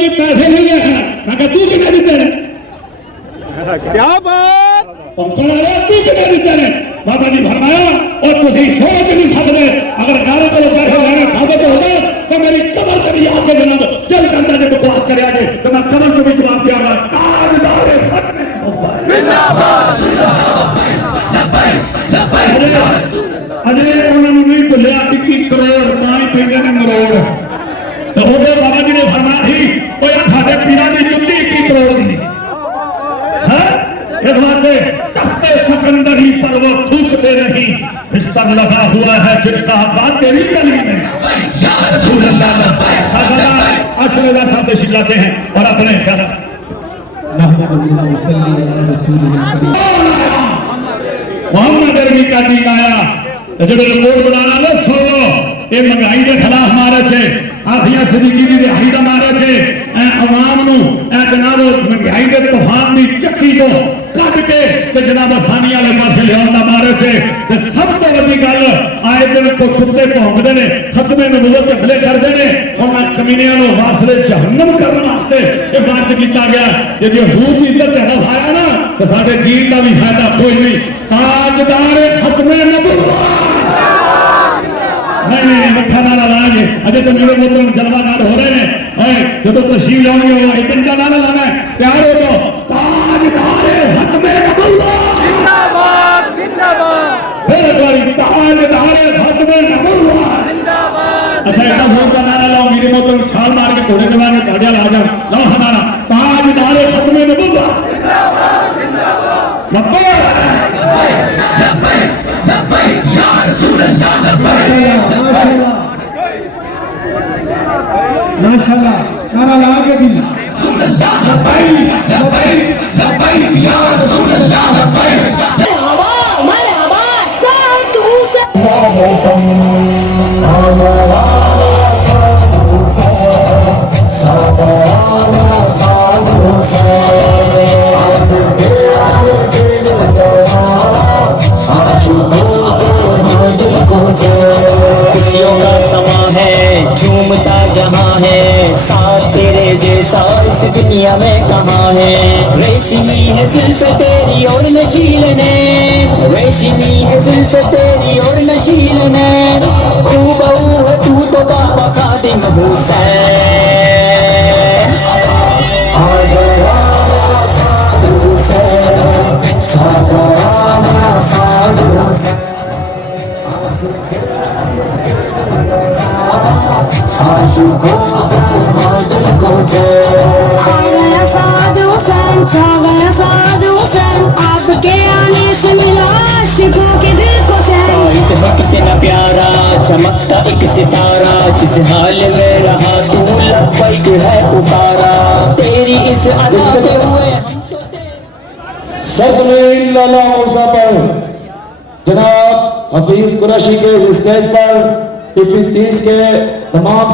जी पैसे मिल गए हैं। मैं कहा तू कितने देते हैं? क्या बात, पंखड़ा रे तू कितने देते हैं? बाबा जी फरमाया और तुझे सोच नहीं सकते अगर 11 को पैसे लेना साबित हो गए तो मेरी कमर कभी आके जनाब जल करता जब बकवास करे आगे तो मैं कमर को भी जवाब दिया ताजदार फतह अजय उन्होंने नहीं भुलिया 21 करोड़ पाई पेंगे ने मरोड़ तो वो बाबा जी ने फरमाया थी वो साढ़े पीरा की जुत्ती 21 करोड़ की है इस वास्ते तख्ते सिकंदरी पर वो थूकते नहीं बिस्तर लगा हुआ है जिनका हाथ तेरी गली में अशरदा साहब तशरीफ लाते हैं और अपने ख्याल मोहम्मद अरबी का दिन आया जो रिपोर्ट बनाना ना सुन लो ये महंगाई के खिलाफ मारे थे आखिया सदीकी की रिहाई का मारे थे अवाम नू जनाब महंगाई के तूफान की चक्की को कट के जनाब आसानी वाले पासे लिया मारे थे सब तो वड्डी गल आए दिन को कुत्ते भौंकते ने खत्मे नबूवत हले करते हैं उन्होंने कमीनियां नू वासले जहन्नम करने वास्ते ये बात किया गया जो हजूर की इज्जत तरफ आया ना तो साडे जीन का भी फायदा कोई नहीं ताजदार खत्मे नबूवत नहीं मठा नारा लाएंगे अजय तो मेरे मोहतरम जलवागार हो रहे हैं जो तो तशरीफ लाओगे वो एक का नारा लाना है प्यार हो तो ताजदार खत्मे नबूवत जिंदाबाद जिंदाबाद, फिर एक बार ताजदार खत्मे नबूवत जिंदाबाद। अच्छा इतना जोर का नारा लाओ मेरे मोहतरम छाल मार के घोड़े के बाद में गाड़ियां ला जाओ लाओ हमारा ताजदार खत्मे नबूवत जिंदाबाद जिंदाबाद लब्बैक लब्बैक या रसूल अल्लाह लब्बैक माशाल्लाह नारा लगा के दी रसूल अल्लाह लब्बैक लब्बैक लब्बैक या रसूल अल्लाह लब्बैक मरहबा मरहबा साधु से खुशियों का समा है झूमता जहां है साथ तेरे जैसा इस दुनिया में कहाँ है। रेशमी है जुल्फ तेरी और नशील ने, रेशमी है जुल्फ तेरी और नशील ने, खूबहू है तू तो बाबा खादिम हुसैन। आ गया साधु हुसैन, आ गया साधु हुसैन। आपके आने से मिला आशिकों के दिल को चैन। कितना प्यारा चमकता एक सितारा, जिस हाल में रहा तू लब्बैक है पुकारा, तेरी इस अदा पे हुए पर जनाब हफीज कुरैशी के स्टेज पर टिपी 30 के तमाम